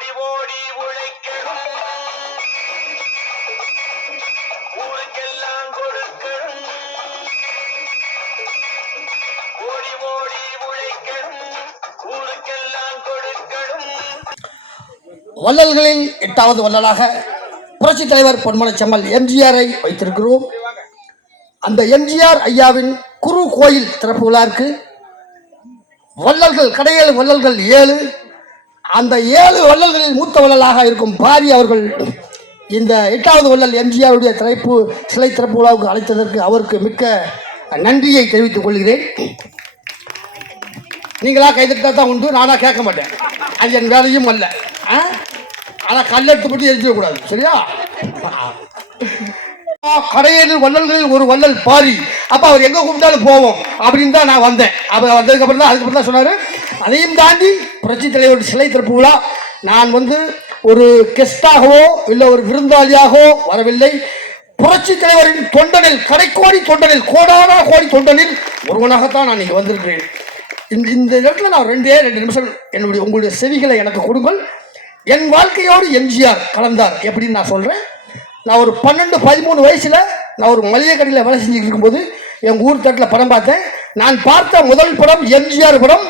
ஓடி ஓடி உழைக்கணும். ஊருக்கெல்லாம் கொடுக்கணும். ஓடி ஓடி உழைக்கணும். ஊருக்கெல்லாம் கொடுக்கணும். வள்ளல்களில் எட்டாவது வள்ளலாக புரட்சி தலைவர் பொன்மலை செம்மல் எம்ஜிஆரை வைத்திருக்கிறோம். அந்த எம்ஜிஆர் ஐயாவின் குரு கோயில் திறப்பு விழாவிற்கு வள்ளல்கள் கடையேழு வள்ளல்கள் ஏழு அந்த ஏழு வள்ளல்களில் மூத்த வள்ளலாக இருக்கும் பாரி அவர்கள் இந்த எட்டாவது வள்ளல் எம்ஜிஆருடைய திறப்பு சிலை திறப்பு விழாவுக்கு அழைத்ததற்கு அவருக்கு மிக்க நன்றியை தெரிவித்துக் கொள்கிறேன். நீங்களா கைதட்டா தான் உண்டு நானா கேட்க மாட்டேன். அது என் வேலையும் அல்ல. ஆ? கல்லெடுத்து மட்டும் எரிஞ்சிடக்கூடாது சரியா? கடையேழு வள்ளல்களில் ஒரு வள்ளல் பாரி. அப்போ அவர் எங்கே கூப்பிட்டாலும் போவோம். அப்படின்னு தான் நான் வந்தேன். அவர் வந்ததுக்கு அப்புறம் தான் அதுக்கப்புறம் தான் சொன்னார் அதையும் தாண்டி புரட்சி தலைவர் சிலை திறப்பு விழா நான் வந்து ஒரு கெஸ்டாகவோ இல்லை ஒரு விருந்தாளியாகவோ வரவில்லை. புரட்சி தலைவரின் தொண்டனில் கடைக்கோடி தொண்டனில் கோடானா கோடி தொண்டனில் ஒருவனாகத்தான் நான் இங்கே வந்திருக்கிறேன். இந்த இந்த இடத்துல நான் ரெண்டே ரெண்டு நிமிஷம் என்னுடைய உங்களுடைய செவிகளை எனக்கு கொடுங்கள். என் வாழ்க்கையோடு எம்ஜிஆர் கலந்தார் எப்படின்னு நான் சொல்கிறேன் நான் ஒரு பன்னெண்டு பதிமூணு வயசில் நான் ஒரு மளிகை கடையில் வேலை செஞ்சுட்டு இருக்கும்போது எங்கள் ஊர் தட்டில் படம் பார்த்தேன். நான் பார்த்த முதல் படம் எம்ஜிஆர் படம்.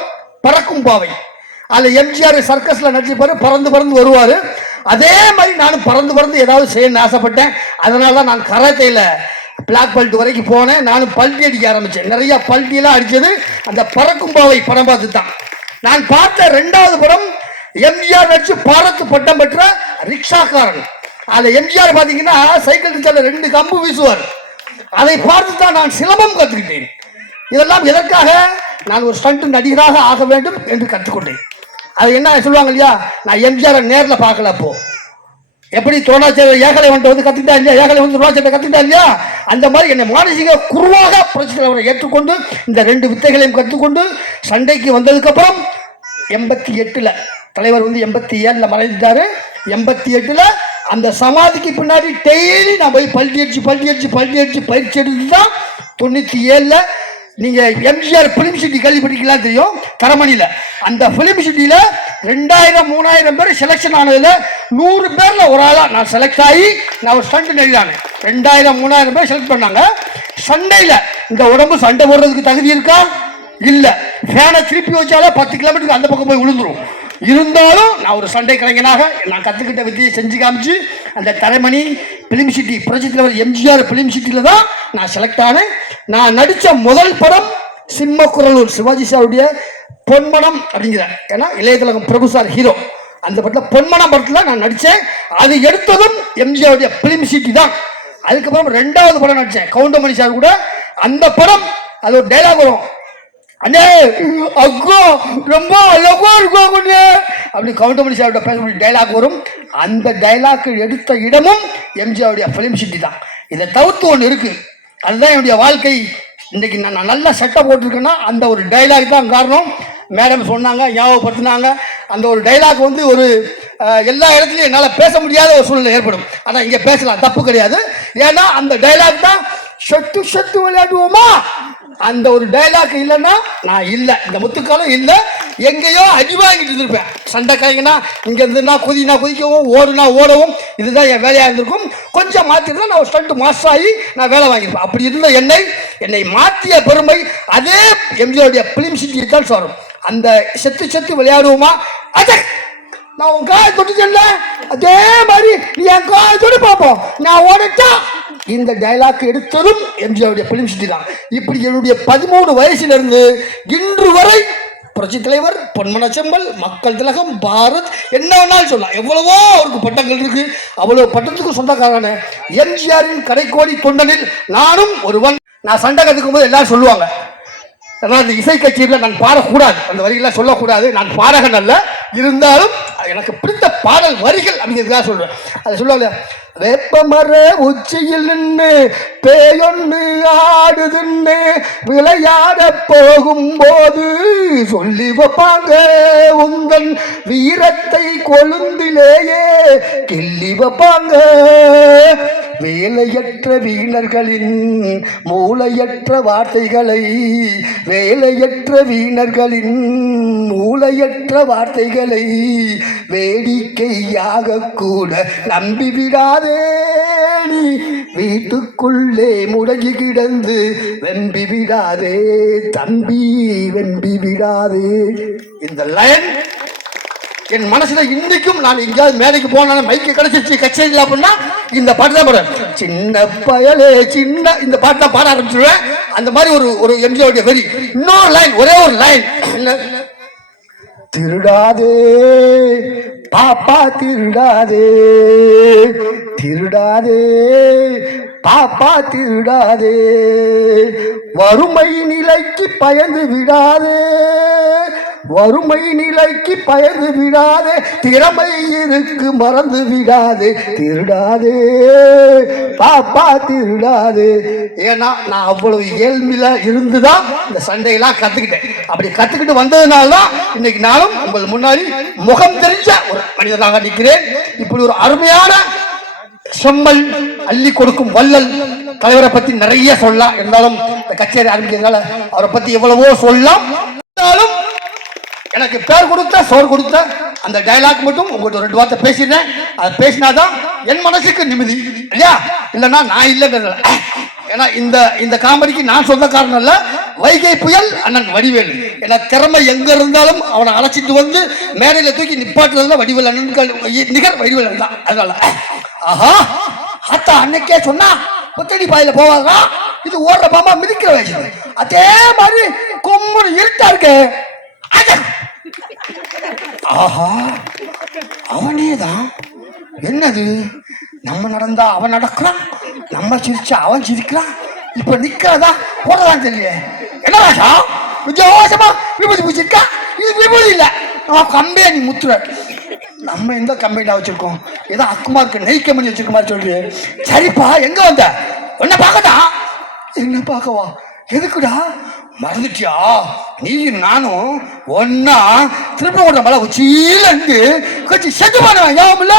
பறக்கும் பாவை. அதில் எம்ஜிஆர் சர்க்கஸில் நடிச்சிருப்பாரு பறந்து பறந்து வருவார். அதே மாதிரி நானும் பறந்து பறந்து ஏதாவது செய்யணும்னு ஆசைப்பட்டேன். அதனால தான் நான் கராத்தையில் பிளாக் பல்ட் வரைக்கும் போனேன். நானும் பல்டி அடிக்க ஆரம்பித்தேன் நிறைய பல்ட்டியெல்லாம் அடித்தது அந்த பறக்கும் பாவை படம் பார்த்து தான் நான் பார்த்த ரெண்டாவது படம் எம்ஜிஆர் நடிச்சு பாரத் பட்டம் பெற்ற ரிக்ஷாக்காரன். அதில் எம்ஜிஆர் பார்த்தீங்கன்னா சைக்கிள் ரிக்ஷாவில் ரெண்டு கம்பு வீசுவார். அதை பார்த்து தான் நான் சிலம்பம் கற்றுக்கிட்டேன் இதெல்லாம் எதற்காக? நான் ஒரு ஸ்டண்ட் நடிகராக ஆக வேண்டும் என்று கற்றுக்கொண்டேன். அது என்ன சொல்லுவாங்க இல்லையா? நான் எம்ஜிஆரை நேரில் பார்க்கல அப்போ. எப்படி துரோணாச்சாரிய ஏகலை வந்துட்டு வந்து கத்துக்கிட்டா இல்லையா? ஏகலை வந்து துரோணாச்சாரிய கத்துக்கிட்டா இல்லையா? அந்த மாதிரி என்னை மானசீக குருவாக புரட்சி தலைவரை ஏற்றுக்கொண்டு இந்த ரெண்டு வித்தைகளையும் கற்றுக்கொண்டு சண்டைக்கு வந்ததுக்கப்புறம் எண்பத்தி எட்டில் தலைவர் வந்து எண்பத்தி ஏழில் மறைஞ்சிட்டாரு எண்பத்தி எட்டில் அந்த சமாதிக்கு பின்னாடி டெய்லி நான் போய் பல்டி அடிச்சு பல்டி அடிச்சு பல்டி அடிச்சு பயிற்சி எடுத்து தான் தொண்ணூற்றி ஏழில் நீங்கள் எம்ஜிஆர் பிலிம் சிட்டி கேள்விப்பட்டிருக்கலாம் தெரியும்? தரமணியில். அந்த பிலிம் சிட்டியில ரெண்டாயிரம் மூணாயிரம் பேர் செலெக்ஷன் ஆனதில் நூறு பேரில் ஒரு ஆளாக நான் செலக்ட் ஆகி நான் ஒரு ஸ்டண்ட் நடிதானே ரெண்டாயிரம் மூணாயிரம் பேர் செலக்ட் பண்ணாங்க. சண்டையில் இந்த உடம்பு சண்டை போடுறதுக்கு தகுதி இருக்கா? இல்லை. ஃபேனை திருப்பி வச்சாலே பத்து கிலோமீட்டருக்கு அந்த பக்கம் போய் விழுந்துரும். இருந்தாலும் நான் ஒரு சண்டை கலைஞனாக நான் கற்றுக்கிட்ட வித்தியை செஞ்சு காமிச்சு அந்த தலைமணி பிலிம் சிட்டி புரட்சி தலைவர் எம்ஜிஆர் பிலிம் சிட்டியில் தான் நான் செலக்ட் ஆனேன். நான் நடித்த முதல் படம் சிம்மக்குரலூர் சிவாஜி சாருடைய பொன்மணம் அப்படிங்கிற ஏன்னா இளையதலகம் பிரபு சார் ஹீரோ. அந்த படத்தில் பொன்மணம் படத்தில் நான் நடித்தேன். அது எடுத்ததும் எம்ஜிஆருடைய பிலிம் சிட்டி தான். அதுக்கப்புறம் ரெண்டாவது படம் நடித்தேன். கவுண்டமணி சார் கூட. அந்த படம் அது ஒரு டைலாக் வரும். அண்ணே அக்கோ ரொம்ப அழகா இருக்கும் அண்ணே. அப்படி கவுண்டமணி சாரோட பேசக்கூடிய டைலாக் வரும். அந்த டைலாக் எடுத்த இடமும் எம்ஜிஆருடைய ஃபிலிம் சிட்டி தான். இதை தவிர்த்து ஒன்று இருக்கு. அதுதான் என்னுடைய வாழ்க்கை. இன்னைக்கு நான் நல்லா சட்டை போட்டிருக்கேன்னா அந்த ஒரு டைலாக் தான் காரணம். மேடம் சொன்னாங்க ஞாபகப்படுத்தினாங்க. அந்த ஒரு டைலாக் வந்து ஒரு எல்லா இடத்துலையும் என்னால் பேச முடியாத ஒரு சூழ்நிலை ஏற்படும். ஆனால் இங்கே பேசலாம் தப்பு கிடையாது. ஏன்னா அந்த டைலாக் தான் ஷட்டு ஷட்டு விளையாடுவோமா? அந்த ஒரு டைலாக் இல்லைன்னா நான் இல்லை. இந்த முத்துக்காலம் இல்லை. எங்கேயோ அடி வாங்கிட்டு இருந்திருப்பேன். சண்டை காய்ங்கன்னா இங்கே இருந்துன்னா குதினா குதிக்கவும் ஓடுனா ஓடவும் இதுதான் என் வேலையாக இருந்திருக்கும். கொஞ்சம் மாற்றிருந்தா நான் ஒரு ஸ்டண்ட் மாஸ்டர் ஆகி நான் வேலை வாங்கியிருப்பேன். அப்படி இருந்த என்னை என்னை மாற்றிய பெருமை அதே எம்ஜிஆருடைய பிலிம் சிட்டி தான் சொல்கிறோம் அந்த செத்து செத்து விளையாடுவோமா? அதை நான் உன் காயை தொட்டுச்சல அதே மாதிரி நீ என் காயை தொட்டு பார்ப்போம். நான் ஓடட்டா? இந்த டைலாக் எடுத்ததும் எம்ஜிஆருடைய பிலிம் சிட்டி தான். இப்படி என்னுடைய பதிமூணு வயசுல இருந்து இன்று வரை புரட்சி தலைவர் பொன்மனச்செம்பல் மக்கள் திலகம் பாரத் என்ன வேணாலும் சொல்லலாம். எவ்வளவோ அவருக்கு பட்டங்கள் இருக்கு. அவ்வளவு பட்டத்துக்கு சொந்தக்காரான எம்ஜிஆரின் கடைக்கோடி தொண்டனில் நானும் ஒருவன். நான் சண்டை கற்றுக்கும் போது எல்லாரும் சொல்லுவாங்க. ஆனால் அந்த இசை கச்சேரியில் நான் பாடக்கூடாது. அந்த வரிகள்லாம் சொல்லக்கூடாது. நான் பாடகன் அல்ல. இருந்தாலும் எனக்கு பிடித்த பாடல் வரிகள் அப்படிங்கிறதுக்காக சொல்றேன். அதை சொல்லுவாங்க. வேப்பமர உச்சியில் நின்று பேயொன்னு ஆடுதுன்னு விளையாட போகும்போது சொல்லி வைப்பாங்க. உந்தன் வீரத்தை கொழுந்திலேயே கிள்ளி வைப்பாங்க. வேலையற்ற வீணர்களின் மூளையற்ற வார்த்தைகளை வேலையற்ற வீணர்களின் மூளையற்ற வார்த்தைகளை வேடிக்கையாக கூட நம்பிவிடாதே. நீ வீட்டுக்குள்ளே முடங்கி கிடந்து வெம்பி விடாதே தம்பி வெம்பி விடாதே இந்த லைன் என் மனசுல இன்னைக்கும் நான் எங்கேயாவது மேடைக்கு போனாலும் மைக்கு கிடைச்சிருச்சு கச்சேரியில் அப்படின்னா இந்த பாட்டு தான் பாடுவேன். சின்ன பயலே சின்ன இந்த பாட்டு தான் பாட ஆரம்பிச்சிருவேன். அந்த மாதிரி ஒரு ஒரு எம்ஜிஆருடைய வரி இன்னொரு லைன் ஒரே ஒரு லைன் என்ன? திருடாதே பாப்பா திருடாதே. திருடாதே பாப்பா திருடாதே. வறுமை நிலைக்கு பயந்து விடாதே. வறுமை நிலைக்கு பயந்து விடாதே திறமை இருக்கு மறந்து விடாதே திருடாதே பாப்பா திருடாதே. ஏன்னா நான் அவ்வளவு ஏழ்மையில இருந்துதான் இந்த சண்டையெல்லாம் கத்துக்கிட்டேன். அப்படி கத்துக்கிட்டு வந்ததுனால தான் இன்னைக்கு நானும் உங்கள் முன்னாடி முகம் தெரிஞ்ச ஒரு மனிதனாக நிற்கிறேன். இப்படி ஒரு அருமையான செம்மல் அள்ளி கொடுக்கும் வள்ளல் தலைவரை பத்தி நிறைய சொல்லலாம். இருந்தாலும் இந்த கச்சேரி ஆரம்பிக்கிறதுனால அவரை பத்தி எவ்வளவோ சொல்லலாம். இருந்தாலும் எனக்கு பேர் கொடுத்த சோறு கொடுத்த அந்த டயலாக் மட்டும் உங்கள்கிட்ட ரெண்டு வார்த்தை பேசிடுறேன். அதை பேசினாதான் என் மனசுக்கு நிம்மதி. இல்லையா? இல்லைன்னா நான் இல்லைங்கிறதுல. ஏன்னா இந்த இந்த காமெடிக்கு நான் சொந்தக்காரன் அல்ல வைகை புயல் அண்ணன் வடிவேலு. ஏன்னா திறமை எங்கே இருந்தாலும் அவனை அழைச்சிட்டு வந்து மேடையில் தூக்கி நிப்பாட்டுறதுல வடிவேல் அண்ணன் நிகர் வடிவேல் தான். அதனால ஆஹா அத்தா அன்னைக்கே சொன்னா புத்தடி பாயில போவாதா? இது ஓடுற பாம்பா மிதிக்கிற வயசு. அதே மாதிரி கொம்முன்னு இருட்டா இருக்கு. ஆஹா அவனே தான் என்னது? நம்ம நடந்தா அவன் நடக்கிறான்? நம்ம சிரிச்சா அவன் சிரிக்கிறான்? இப்ப நிக்கிறதா? போடலாம் தெரியல என்ன ராஜா? வித்தியாசமா விபூதி பூச்சிருக்கா இது விபூதி இல்ல. நம்ம கம்பெனி முத்துற. நம்ம எந்த கம்பெனில வச்சிருக்கோம்? ஏதோ அக்குமாருக்கு நெய் கம்பெனி வச்சிருக்க மாதிரி சொல்றியே. சரிப்பா எங்க வந்த? உன்னை பார்க்கட்டா? என்ன பார்க்கவா? எதுக்குடா? மறந்துட்டியா? நீயும் நானும் ஒன்னா திருப்பூர் மலை உச்சியில இருந்து கொஞ்சம் செத்து பண்ணுவேன் ஞாபகம் இல்ல?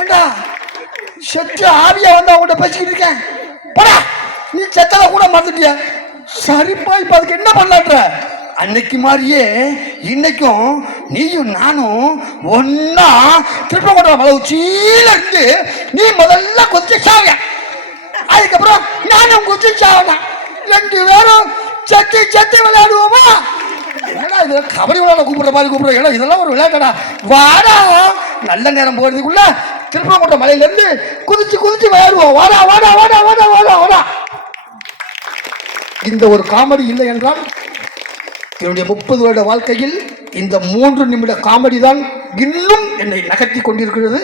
ஏண்டா? செத்து ஆவியா வந்து அவங்கள்ட்ட பேசிக்கிட்டு இருக்கேன். போடா. நீ செத்தத கூட மறந்துட்டிய? சரிப்பா இப்ப அதுக்கு என்ன பண்ணலான்ற? அன்னைக்கு மாதிரியே இன்னைக்கும் நீயும் நானும் ஒன்னா திருப்பூர் மலை உச்சியில இருந்து நீ முதல்ல கொஞ்சம் சாவியா அதுக்கப்புறம் நானும் குத்தி சாவினா. ரெண்டு பேரும் சத்தி சத்தி விளையாடுவோமா? என்னடா இது? கபடி விளையாட கூப்பிடுற மாதிரி கூப்பிடுற? ஏன்னா இதெல்லாம் ஒரு விளையாட்டடா. வாடா. நல்ல நேரம் போகிறதுக்குள்ள திருப்பங்கோட்டை மலையிலேருந்து குதிச்சு குதிச்சு விளையாடுவோம். வாடா வாடா வாடா வாடா வாடா வாடா. இந்த ஒரு காமெடி இல்லை என்றால் என்னுடைய முப்பது வருட வாழ்க்கையில் இந்த மூன்று நிமிட காமெடி தான் இன்னும் என்னை நகர்த்தி கொண்டிருக்கிறது.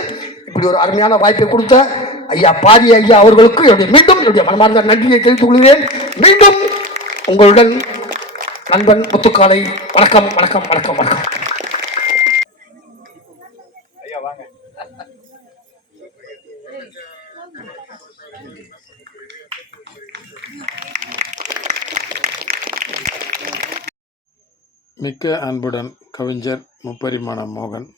இப்படி ஒரு அருமையான வாய்ப்பை கொடுத்த ஐயா பாரி ஐயா அவர்களுக்கு என்னுடைய மீண்டும் என்னுடைய மனமார்ந்த நன்றியை தெரிவித்துக் கொள்கிறேன். மீண்டும் உங்களுடன் நண்பன் முத்துக்காலை. வணக்கம் வணக்கம் வணக்கம் வணக்கம். மிக்க அன்புடன் கவிஞர் முப்பரிமாண மோகன்.